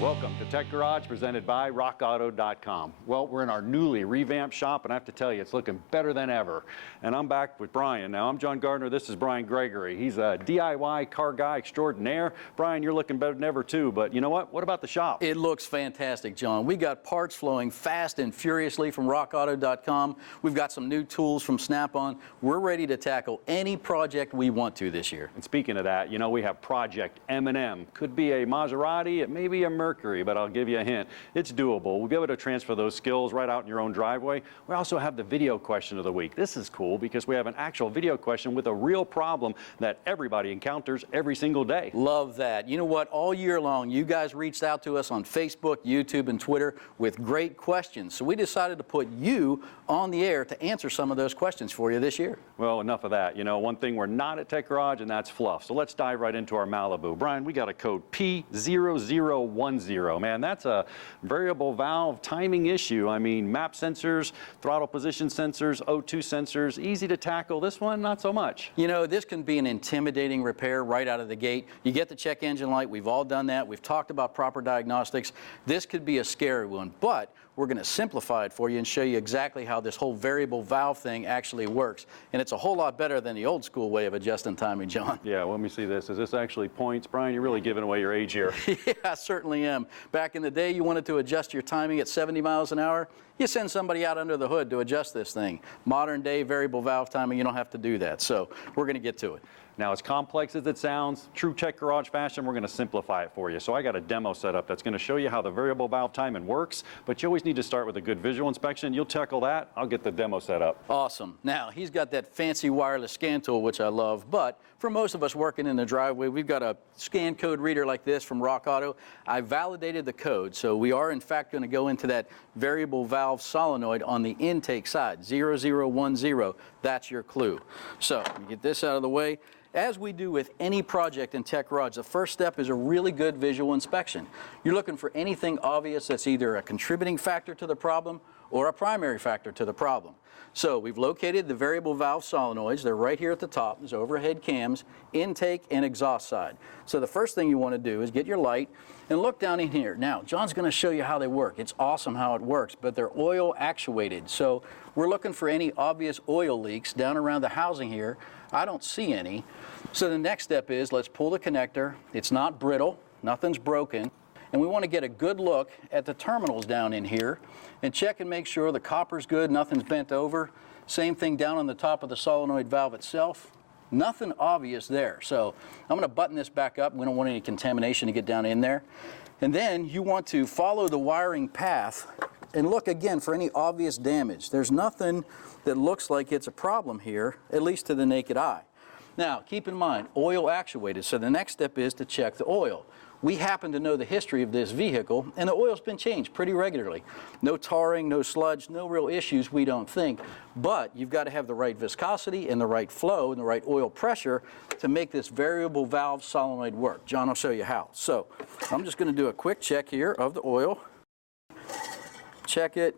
Welcome to Tech Garage, presented by RockAuto.com. Well, we're in our newly revamped shop, and I have to tell you, it's looking better than ever. And I'm back with Brian. Now, I'm John Gardner. This is Brian Gregory. He's a DIY car guy extraordinaire. Brian, you're looking better than ever, too. But you know what? What about the shop? It looks fantastic, John. We got parts flowing fast and furiously from RockAuto.com. We've got some new tools from Snap-on. We're ready to tackle any project we want to this year. And speaking of that, you know, we have Project M&M. Could be a Maserati, it may be a Mercury, but I'll give you a hint. It's doable. We'll be able to transfer those skills right out in your own driveway. We also have the video question of the week. This is cool because we have an actual video question with a real problem that everybody encounters every single day. Love that. You know what? All year long, you guys reached out to us on Facebook, YouTube, and Twitter with great questions. So we decided to put you on the air to answer some of those questions for you this year. Well, enough of that. You know, one thing we're not at Tech Garage, and that's fluff. So let's dive right into our Malibu. Brian, we got a code P0010. Man, that's a variable valve timing issue. I mean, map sensors, throttle position sensors, O2 sensors, easy to tackle. This one, not so much. You know, this can be an intimidating repair right out of the gate. You get the check engine light. We've all done that. We've talked about proper diagnostics. This could be a scary one, but we're going to simplify it for you and show you exactly how this whole variable valve thing actually works. And it's a whole lot better than the old school way of adjusting timing, John. Yeah, well, let me see this. Is this actually points? Brian, you're really giving away your age here. Yeah, I certainly am. Back in the day, you wanted to adjust your timing at 70 miles an hour. You send somebody out under the hood to adjust this thing. Modern day variable valve timing, you don't have to do that. So we're going to get to it. Now, as complex as it sounds, true Tech Garage fashion, we're going to simplify it for you. So I got a demo set up that's going to show you how the variable valve timing works, but you always need to start with a good visual inspection. You'll tackle that. I'll get the demo set up. Awesome. Now, he's got that fancy wireless scan tool, which I love, but for most of us working in the driveway, we've got a scan code reader like this from Rock Auto. I validated the code, so we are in fact going to go into that variable valve solenoid on the intake side, 0010. That's your clue. So, let me get this out of the way. As we do with any project in Tech Garage, the first step is a really good visual inspection. You're looking for anything obvious that's either a contributing factor to the problem or a primary factor to the problem. So we've located the variable valve solenoids. They're right here at the top. There's overhead cams, intake and exhaust side. So the first thing you want to do is get your light and look down in here. Now, John's going to show you how they work. It's awesome how it works, but they're oil actuated. So we're looking for any obvious oil leaks down around the housing here. I don't see any. So the next step is let's pull the connector. It's not brittle, nothing's broken. And we want to get a good look at the terminals down in here and check and make sure the copper's good, nothing's bent over. Same thing down on the top of the solenoid valve itself. Nothing obvious there. So I'm going to button this back up. We don't want any contamination to get down in there. And then you want to follow the wiring path and look again for any obvious damage. There's nothing that looks like it's a problem here, at least to the naked eye. Now, keep in mind, oil actuated, so the next step is to check the oil. We happen to know the history of this vehicle, and the oil's been changed pretty regularly. No tarring, no sludge, no real issues, we don't think, but you've got to have the right viscosity and the right flow and the right oil pressure to make this variable valve solenoid work. John will show you how. So, I'm just going to do a quick check here of the oil. Check it.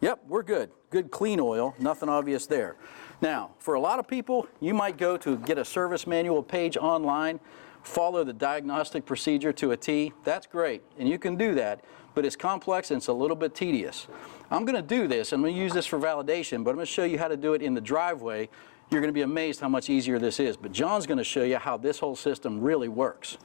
Yep, we're good. Good clean oil, nothing obvious there. Now, for a lot of people, you might go to get a service manual page online, follow the diagnostic procedure to a T. That's great, and you can do that, but it's complex and it's a little bit tedious. I'm going to do this, and I'm going to use this for validation, but I'm going to show you how to do it in the driveway. You're going to be amazed how much easier this is, but John's going to show you how this whole system really works.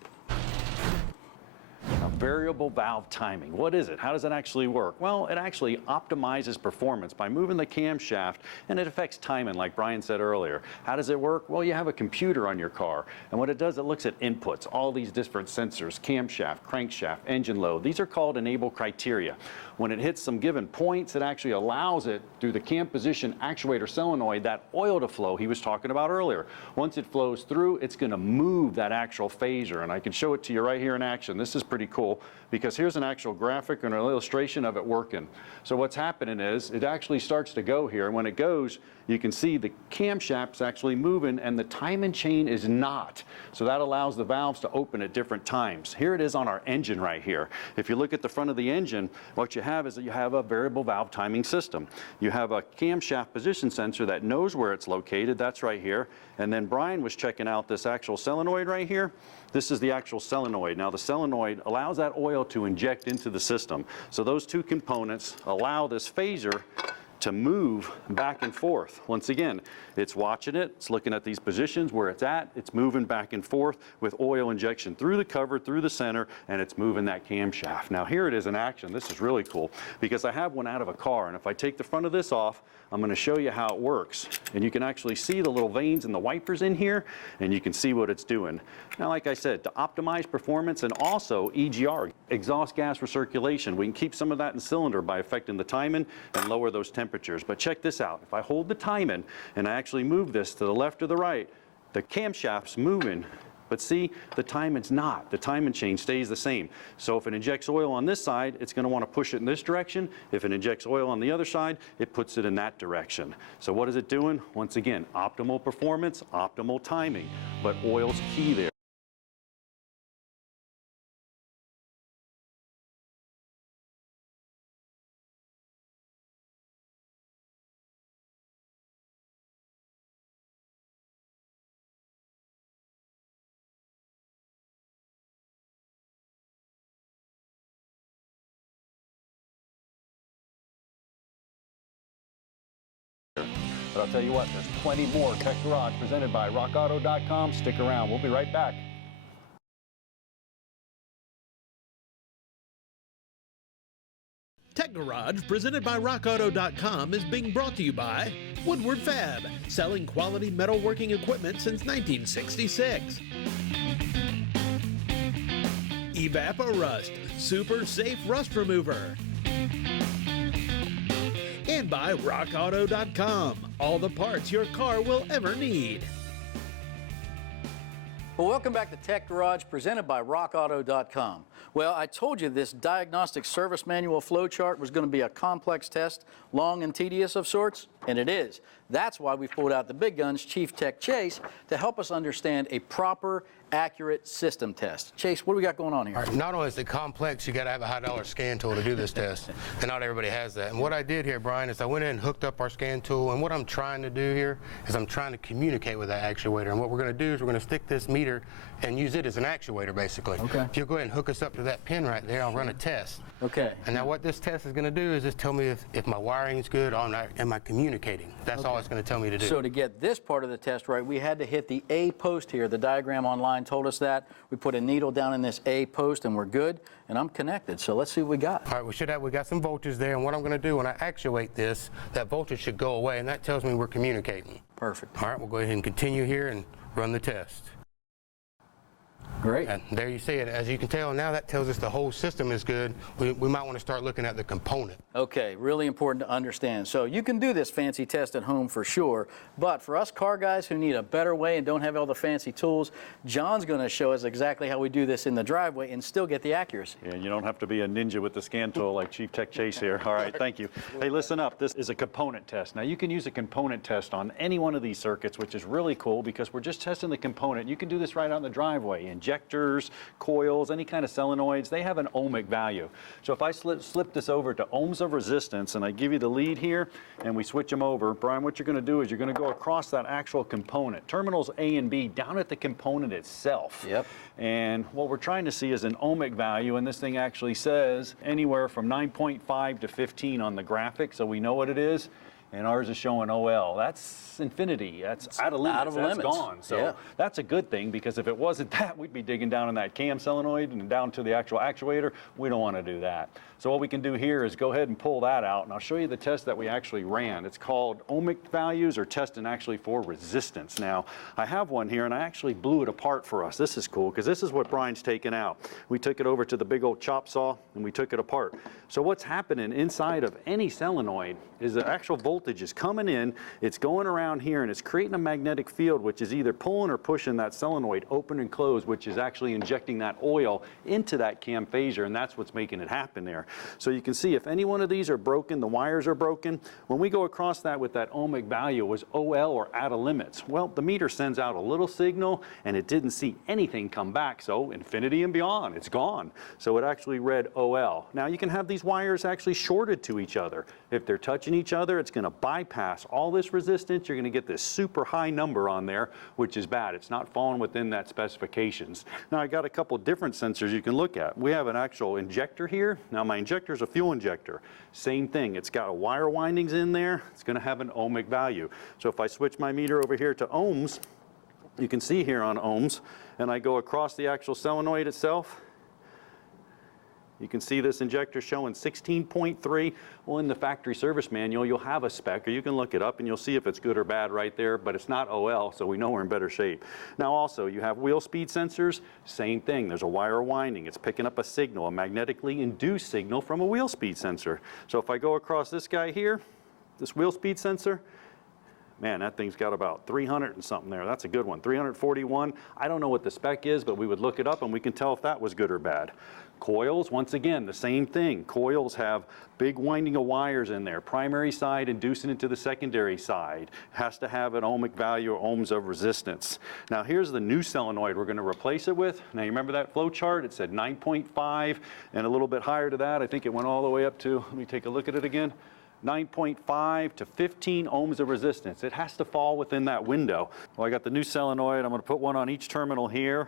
Variable valve timing. What is it? How does it actually work? Well, it actually optimizes performance by moving the camshaft, and it affects timing, like Brian said earlier. How does it work? Well, you have a computer on your car, and what it does, it looks at inputs, all these different sensors, camshaft, crankshaft, engine load. These are called enable criteria. When it hits some given points, it actually allows it, through the cam position actuator solenoid, that oil to flow he was talking about earlier. Once it flows through, it's going to move that actual phaser, and I can show it to you right here in action. This is pretty cool, because here's an actual graphic and an illustration of it working. So what's happening is it actually starts to go here, and when it goes, you can see the camshaft's actually moving and the timing chain is not. So that allows the valves to open at different times. Here it is on our engine right here. If you look at the front of the engine, what you have is that you have a variable valve timing system. You have a camshaft position sensor that knows where it's located. That's right here. And then Brian was checking out this actual solenoid right here. This is the actual solenoid. Now the solenoid allows that oil to inject into the system. So those two components allow this phaser to move back and forth. Once again, it's watching it, it's looking at these positions where it's at, it's moving back and forth with oil injection through the cover, through the center, and it's moving that camshaft. Now here it is in action. This is really cool because I have one out of a car, and if I take the front of this off, I'm going to show you how it works. And you can actually see the little vanes and the wipers in here, and you can see what it's doing. Now, like I said, to optimize performance and also EGR, exhaust gas recirculation, we can keep some of that in cylinder by affecting the timing and lower those temperatures. But check this out. If I hold the timing and I actually move this to the left or the right, the camshaft's moving. But see, the timing's not. The timing chain stays the same. So if it injects oil on this side, it's going to want to push it in this direction. If it injects oil on the other side, it puts it in that direction. So what is it doing? Once again, optimal performance, optimal timing. But oil's key there. But I'll tell you what, there's plenty more Tech Garage presented by rockauto.com. Stick around. We'll be right back. Tech Garage, presented by rockauto.com, is being brought to you by Woodward Fab, selling quality metalworking equipment since 1966. Evaporust, super safe rust remover. And by rockauto.com, all the parts your car will ever need. Well, welcome back to Tech Garage, presented by rockauto.com. Well, I told you this diagnostic service manual flowchart was going to be a complex test, long and tedious of sorts, and it is. That's why we pulled out the big guns, Chief Tech Chase, to help us understand a proper, accurate system test. Chase, what do we got going on here? All right, not only is it complex, you got to have a high-dollar scan tool to do this test, and not everybody has that. And what I did here, Brian, is I went in and hooked up our scan tool, and what I'm trying to do here is I'm trying to communicate with that actuator. And what we're going to do is we're going to stick this meter and use it as an actuator, basically. Okay. If you'll go ahead and hook us up to that pin right there, I'll run a test. Okay. And now what this test is going to do is just tell me if my wiring is good or not, am I communicating. That's all it's going to tell me to do. So to get this part of the test right, we had to hit the A post here. The diagram online told us that. We put a needle down in this A post and we're good, and I'm connected. So let's see what we got. All right, we got some voltage there, and what I'm going to do when I actuate this, that voltage should go away, and that tells me we're communicating. Perfect. All right, we'll go ahead and continue here and run the test. Great. And there you see it. As you can tell, now that tells us the whole system is good. We might want to start looking at the component. Okay, really important to understand. So you can do this fancy test at home for sure, but for us car guys who need a better way and don't have all the fancy tools, John's going to show us exactly how we do this in the driveway and still get the accuracy. Yeah, you don't have to be a ninja with the scan tool like Chief Tech Chase here. All right, thank you. Hey, listen up. This is a component test. Now, you can use a component test on any one of these circuits, which is really cool because we're just testing the component. You can do this right out in the driveway. Injectors, coils, any kind of solenoids, they have an ohmic value. So if I slip this over to ohms of resistance and I give you the lead here and we switch them over, Brian, what you're going to do is you're going to go across that actual component, terminals A and B, down at the component itself. Yep. And what we're trying to see is an ohmic value, and this thing actually says anywhere from 9.5 to 15 on the graphic, so we know what it is. And ours is showing OL. That's infinity. That's out of limits. Out of that's limits. gone. So yeah. That's a good thing, because if it wasn't that, we'd be digging down in that cam solenoid and down to the actual actuator. We don't want to do that. So what we can do here is go ahead and pull that out, and I'll show you the test that we actually ran. It's called ohmic values, or testing actually for resistance. Now, I have one here, and I actually blew it apart for us. This is cool, because this is what Brian's taken out. We took it over to the big old chop saw, and we took it apart. So what's happening inside of any solenoid is the actual voltage is coming in, it's going around here, and it's creating a magnetic field, which is either pulling or pushing that solenoid open and closed, which is actually injecting that oil into that cam phaser, and that's what's making it happen there. So you can see if any one of these are broken, the wires are broken. When we go across that with that ohmic value, it was OL, or out of limits. Well, the meter sends out a little signal, and it didn't see anything come back, so infinity and beyond, it's gone. So it actually read OL. Now you can have these wires actually shorted to each other. If they're touching each other, it's going to to bypass all this resistance. You're going to get this super high number on there, which is bad. It's not falling within that specifications. Now I got a couple different sensors you can look at. We have an actual injector here. Now my injector is a fuel injector. Same thing. It's got a wire windings in there. It's going to have an ohmic value. So if I switch my meter over here to ohms, you can see here on ohms, and I go across the actual solenoid itself, you can see this injector showing 16.3. Well, in the factory service manual, you'll have a spec, or you can look it up and you'll see if it's good or bad right there, but it's not OL, so we know we're in better shape. Now also, you have wheel speed sensors, same thing. There's a wire winding. It's picking up a signal, a magnetically induced signal from a wheel speed sensor. So if I go across this guy here, this wheel speed sensor, man, that thing's got about 300 and something there. That's a good one, 341. I don't know what the spec is, but we would look it up and we can tell if that was good or bad. Coils, once again, the same thing. Coils have big winding of wires in there. Primary side inducing into the secondary side. Has to have an ohmic value or ohms of resistance. Now here's the new solenoid we're going to replace it with. Now you remember that flow chart? It said 9.5 and a little bit higher to that. I think it went all the way up to, let me take a look at it again. 9.5 to 15 ohms of resistance. It has to fall within that window. Well, I got the new solenoid. I'm going to put one on each terminal here.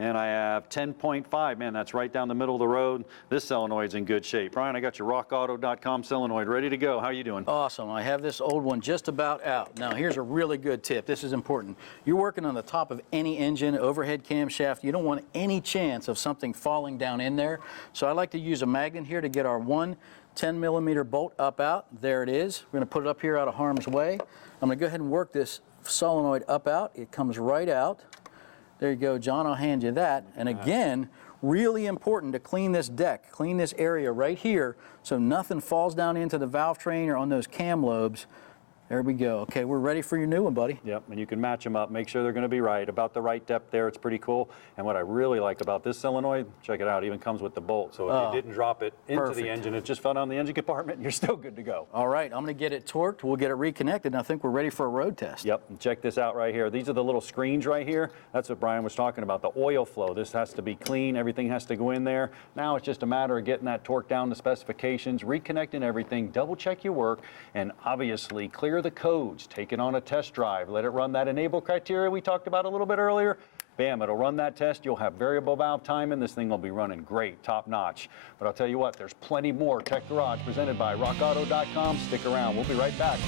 And I have 10.5. Man, that's right down the middle of the road. This solenoid's in good shape. Brian, I got your rockauto.com solenoid ready to go. How you doing? Awesome. I have this old one just about out. Now, here's a really good tip. This is important. You're working on the top of any engine, overhead camshaft. You don't want any chance of something falling down in there. So I like to use a magnet here to get our one 10mm bolt up out. There it is. We're going to put it up here out of harm's way. I'm going to go ahead and work this solenoid up out. It comes right out. There you go, John, I'll hand you that. And again, really important to clean this deck, clean this area right here so nothing falls down into the valve train or on those cam lobes. There we go. Okay, we're ready for your new one, buddy. Yep, and you can match them up, make sure they're going to be right, about the right depth there. It's pretty cool. And what I really like about this solenoid, check it out, even comes with the bolt. So if you didn't drop it into the engine, it just fell down the engine compartment, and you're still good to go. All right, I'm going to get it torqued. We'll get it reconnected, and I think we're ready for a road test. Yep, and check this out right here. These are the little screens right here. That's what Brian was talking about, the oil flow. This has to be clean. Everything has to go in there. Now it's just a matter of getting that torque down to specifications, reconnecting everything, double check your work, and obviously clear the codes. Take it on a test drive. Let it run that enable criteria we talked about a little bit earlier. Bam, it'll run that test. You'll have variable valve time, and this thing will be running great, top notch. But I'll tell you what, there's plenty more. Tech Garage presented by rockauto.com. Stick around. We'll be right back.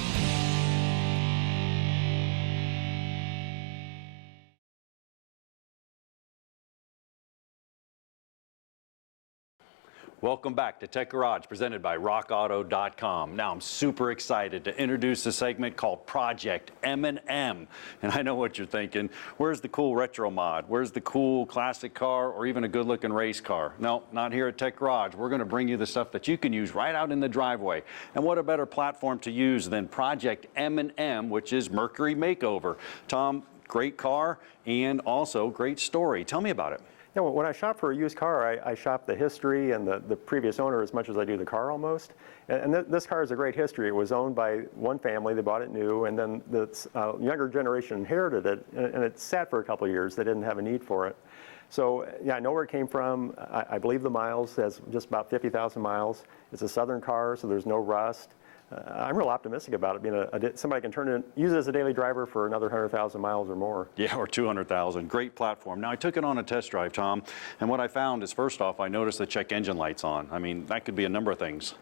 Welcome back to Tech Garage, presented by rockauto.com. Now I'm super excited to introduce a segment called Project M&M. And I know what you're thinking. Where's the cool retro mod? Where's the cool classic car or even a good looking race car? No, not here at Tech Garage. We're going to bring you the stuff that you can use right out in the driveway. And what a better platform to use than Project M&M, which is Mercury Makeover. Tom, great car and also great story. Tell me about it. Yeah, well, when I shop for a used car, I shop the history and the previous owner as much as I do the car almost. And this car has a great history. It was owned by one family, they bought it new, and then the younger generation inherited it, and it sat for a couple of years. They didn't have a need for it. So yeah, I know where it came from. I believe the miles has just about 50,000 miles. It's a Southern car, so there's no rust. I'm real optimistic about it being somebody can use it as a daily driver for another 100,000 miles or more. Yeah, or 200,000. Great platform. Now, I took it on a test drive, Tom, and what I found is, first off, I noticed the check engine lights on. I mean, that could be a number of things.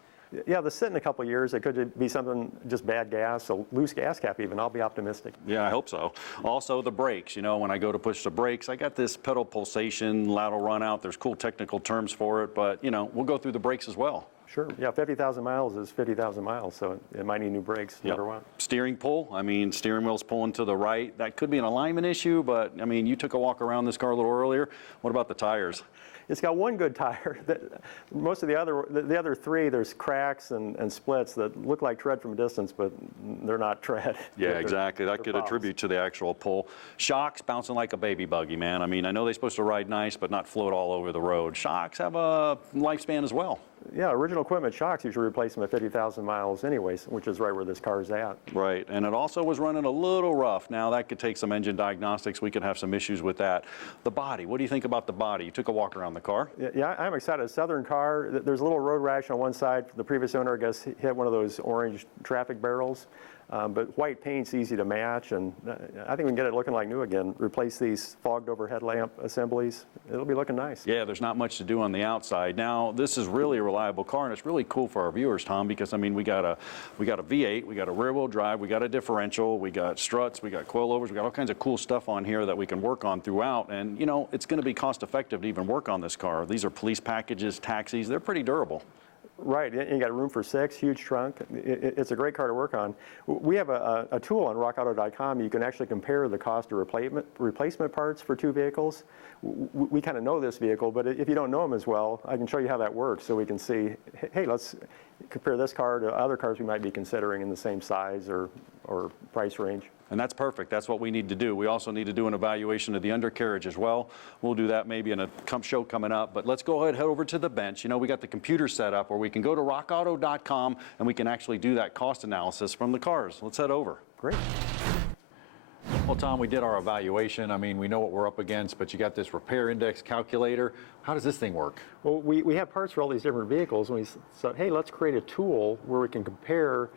Yeah, the sit in a couple of years, it could be something, just bad gas, a loose gas cap even. I'll be optimistic. Yeah, I hope so. Also, the brakes. You know, when I go to push the brakes, I got this pedal pulsation, lateral run out. There's cool technical terms for it, but, you know, we'll go through the brakes as well. Sure. Yeah, 50,000 miles is 50,000 miles, so it might need new brakes no matter what. Steering pull, I mean, steering wheel's pulling to the right. That could be an alignment issue, but, I mean, you took a walk around this car a little earlier. What about the tires? It's got one good tire. Most of the other three, there's cracks and splits that look like tread from a distance, but they're not tread. Yeah, exactly. That could attribute to the actual pull. Shocks bouncing like a baby buggy, man. I mean, I know they're supposed to ride nice, but not float all over the road. Shocks have a lifespan as well. Yeah, original equipment shocks, you should replace them at 50,000 miles anyways, which is right where this car's at. Right, and it also was running a little rough. Now that could take some engine diagnostics. We could have some issues with that. The body, what do you think about the body? You took a walk around the car. Yeah, I'm excited. Southern car, there's a little road rash on one side. The previous owner, I guess, hit one of those orange traffic barrels. But white paint's easy to match, and I think we can get it looking like new again. Replace these fogged over headlamp assemblies. It'll be looking nice. Yeah, there's not much to do on the outside. Now, this is really a reliable car, and it's really cool for our viewers, Tom, because I mean, we got a V8, we got a rear-wheel drive, we got a differential, we got struts, we got coilovers, we got all kinds of cool stuff on here that we can work on throughout. And you know, it's going to be cost-effective to even work on this car. These are police packages, taxis. They're pretty durable. Right, and you got room for 6, huge trunk. It's a great car to work on. We have a tool on rockauto.com. You can actually compare the cost of replacement parts for 2 vehicles. We kind of know this vehicle, but if you don't know them as well, I can show you how that works so we can see, hey, let's compare this car to other cars we might be considering in the same size or price range. And that's perfect. That's what we need to do. We also need to do an evaluation of the undercarriage as well. We'll do that maybe in a show coming up. But let's go ahead and head over to the bench. You know, we got the computer set up where we can go to rockauto.com and we can actually do that cost analysis from the cars. Let's head over. Great. Well, Tom, we did our evaluation. I mean, we know what we're up against, but you got this repair index calculator. How does this thing work? Well, we have parts for all these different vehicles, and we said, hey, let's create a tool where we can compare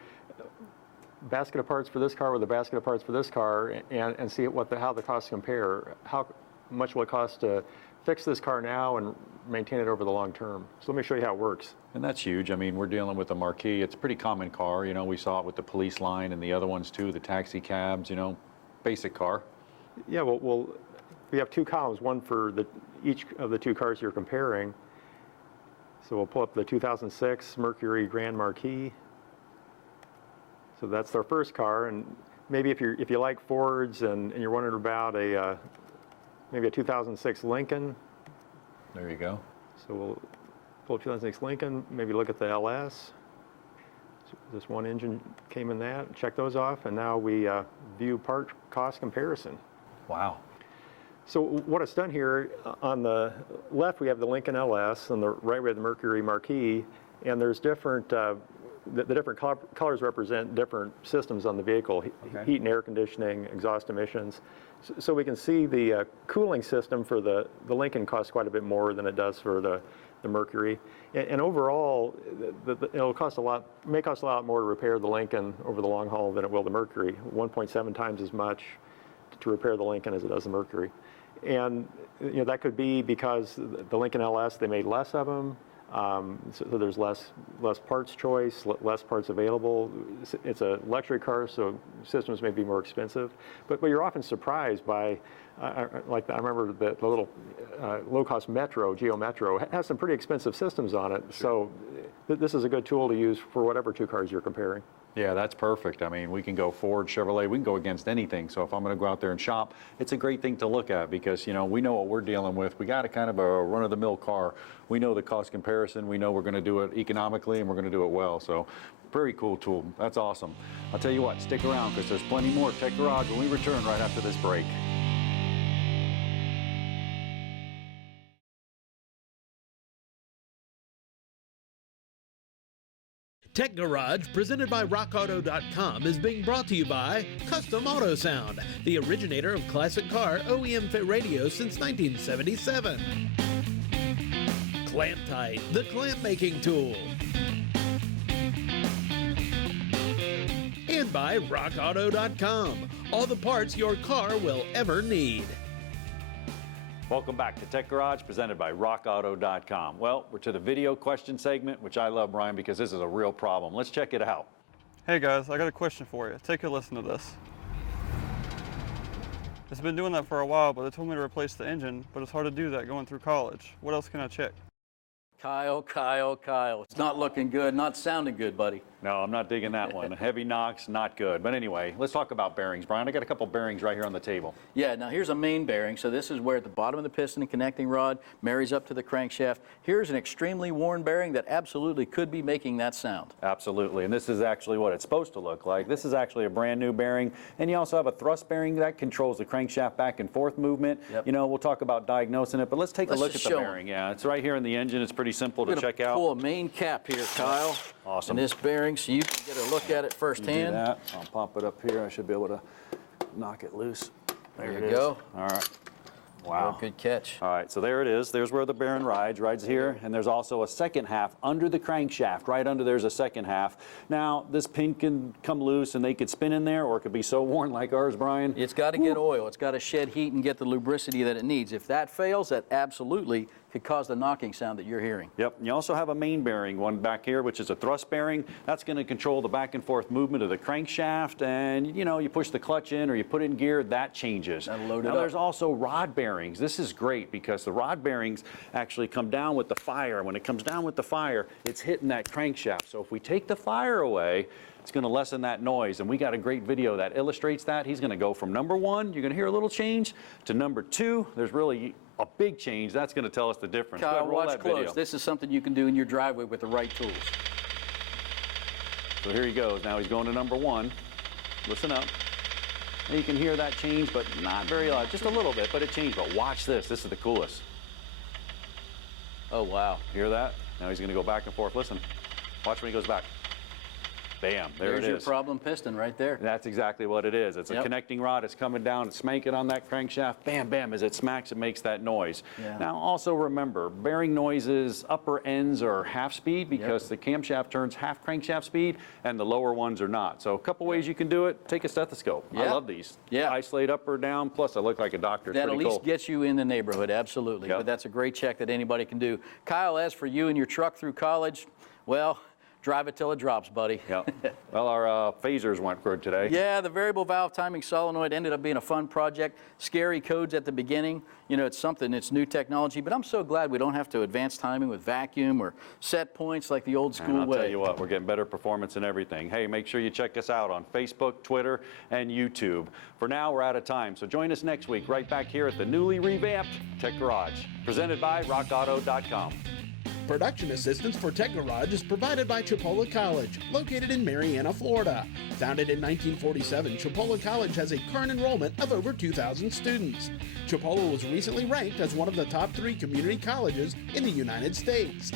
basket of parts for this car with a basket of parts for this car and see how the costs compare. How much will it cost to fix this car now and maintain it over the long term? So let me show you how it works. And that's huge. I mean, we're dealing with a Marquis. It's a pretty common car. You know, we saw it with the police line and the other ones too, the taxi cabs, you know, basic car. Yeah, well we have 2 columns, one for each of the 2 cars you're comparing. So we'll pull up the 2006 Mercury Grand Marquis. So that's our first car, and maybe if you like Fords and you're wondering about maybe a 2006 Lincoln. There you go. So we'll pull up 2006 Lincoln, maybe look at the LS. So this one engine came in that, check those off, and now we view part cost comparison. Wow. So what it's done here, on the left we have the Lincoln LS, on the right we have the Mercury Marquis, and there's different the different colors represent different systems on the vehicle, heat and air conditioning, exhaust emissions. So we can see the cooling system for the Lincoln costs quite a bit more than it does for the Mercury. And overall, it'll cost may cost a lot more to repair the Lincoln over the long haul than it will the Mercury. 1.7 times as much to repair the Lincoln as it does the Mercury. And you know, that could be because the Lincoln LS, they made less of them. So there's less parts choice, less parts available. It's a luxury car, so systems may be more expensive. But you're often surprised by, like I remember the little low-cost Metro, Geo Metro, has some pretty expensive systems on it. Sure. So this is a good tool to use for whatever 2 cars you're comparing. Yeah, that's perfect. I mean, we can go Ford, Chevrolet, we can go against anything. So if I'm going to go out there and shop, it's a great thing to look at because, you know, we know what we're dealing with. We got a kind of a run-of-the-mill car. We know the cost comparison. We know we're going to do it economically and we're going to do it well. So very cool tool. That's awesome. I'll tell you what, stick around because there's plenty more Tech Garage when we return right after this break. Tech Garage, presented by RockAuto.com, is being brought to you by Custom Auto Sound, the originator of classic car OEM fit radios since 1977. Clamp Tight, the clamp making tool. And by RockAuto.com, all the parts your car will ever need. Welcome back to Tech Garage, presented by rockauto.com. Well, we're to the video question segment, which I love, Brian, because this is a real problem. Let's check it out. Hey guys, I got a question for you. Take a listen to this. It's been doing that for a while, but they told me to replace the engine, but it's hard to do that going through college. What else can I check? Kyle, it's not looking good, not sounding good, buddy. No, I'm not digging that one. Heavy knocks, not good. But anyway, let's talk about bearings, Brian. I got a couple bearings right here on the table. Yeah, now here's a main bearing. So this is where at the bottom of the piston and connecting rod marries up to the crankshaft. Here's an extremely worn bearing that absolutely could be making that sound. Absolutely, and this is actually what it's supposed to look like. This is actually a brand new bearing, and you also have a thrust bearing that controls the crankshaft back and forth movement. Yep. You know, we'll talk about diagnosing it, but let's take a look at just the show 'em. bearing. Yeah, it's right here in the engine. It's pretty simple to We're check gonna out. pull a main cap here, Kyle. Awesome. And this bearing, so you can get a look at it Do firsthand. that. I'll pop it up here. I should be able to knock it loose. There it you is. go. All right. Oh, Wow. good catch. All right, so there it is. There's where the bearing rides here, and there's also a second half under the crankshaft. Right under there's a second half. Now, this pin can come loose and they could spin in there, or it could be so worn like ours, Brian. It's got to get oil. It's got to shed heat and get the lubricity that it needs. If that fails, that absolutely could cause the knocking sound that you're hearing. Yep, and you also have a main bearing, one back here, which is a thrust bearing. That's going to control the back and forth movement of the crankshaft, and you know, you push the clutch in or you put it in gear, that changes. That'll load it now, up. there's also rod bearings. This is great because the rod bearings actually come down with the fire. When it comes down with the fire, it's hitting that crankshaft. So if we take the fire away, it's going to lessen that noise, and we got a great video that illustrates that. He's going to go from number 1, you're going to hear a little change, to number 2, there's really a big change. That's going to tell us the difference. Go Kyle, ahead, roll watch that close. video. This is something you can do in your driveway with the right tools. So here he goes. Now he's going to number 1. Listen up. And you can hear that change, but not very loud. Just a little bit, but it changed. But watch this. This is the coolest. Oh, wow. Hear that? Now he's going to go back and forth. Listen. Watch when he goes back. Bam, there There's it your is. problem piston right there. That's exactly what it is. It's a Yep. connecting rod. It's coming down. It's spanking on that crankshaft. Bam, bam. As it smacks, it makes that noise. Yeah. Now, also remember, bearing noises, upper ends are half speed because the camshaft turns half crankshaft speed, and the lower ones are not. So a couple ways you can do it. Take a stethoscope. I Yeah. love these. Yeah. Isolate up or down. Plus, I look like a doctor. It's That at pretty least cool. gets you in the neighborhood, absolutely. Yep. But that's a great check that anybody can do. Kyle, as for you and your truck through college, well, drive it till it drops, buddy. Yep. Well, our phasers went good today. Yeah, the variable valve timing solenoid ended up being a fun project. Scary codes at the beginning. You know, it's something, it's new technology, but I'm so glad we don't have to advance timing with vacuum or set points like the old And school I'll way. tell you what, we're getting better performance and everything. Hey, make sure you check us out on Facebook, Twitter, and YouTube. For now, we're out of time, so join us next week right back here at the newly revamped Tech Garage, presented by RockAuto.com. Production assistance for Tech Garage is provided by Chipola College, located in Marianna, Florida. Founded in 1947, Chipola College has a current enrollment of over 2,000 students. Chipola was recently ranked as one of the top 3 community colleges in the United States.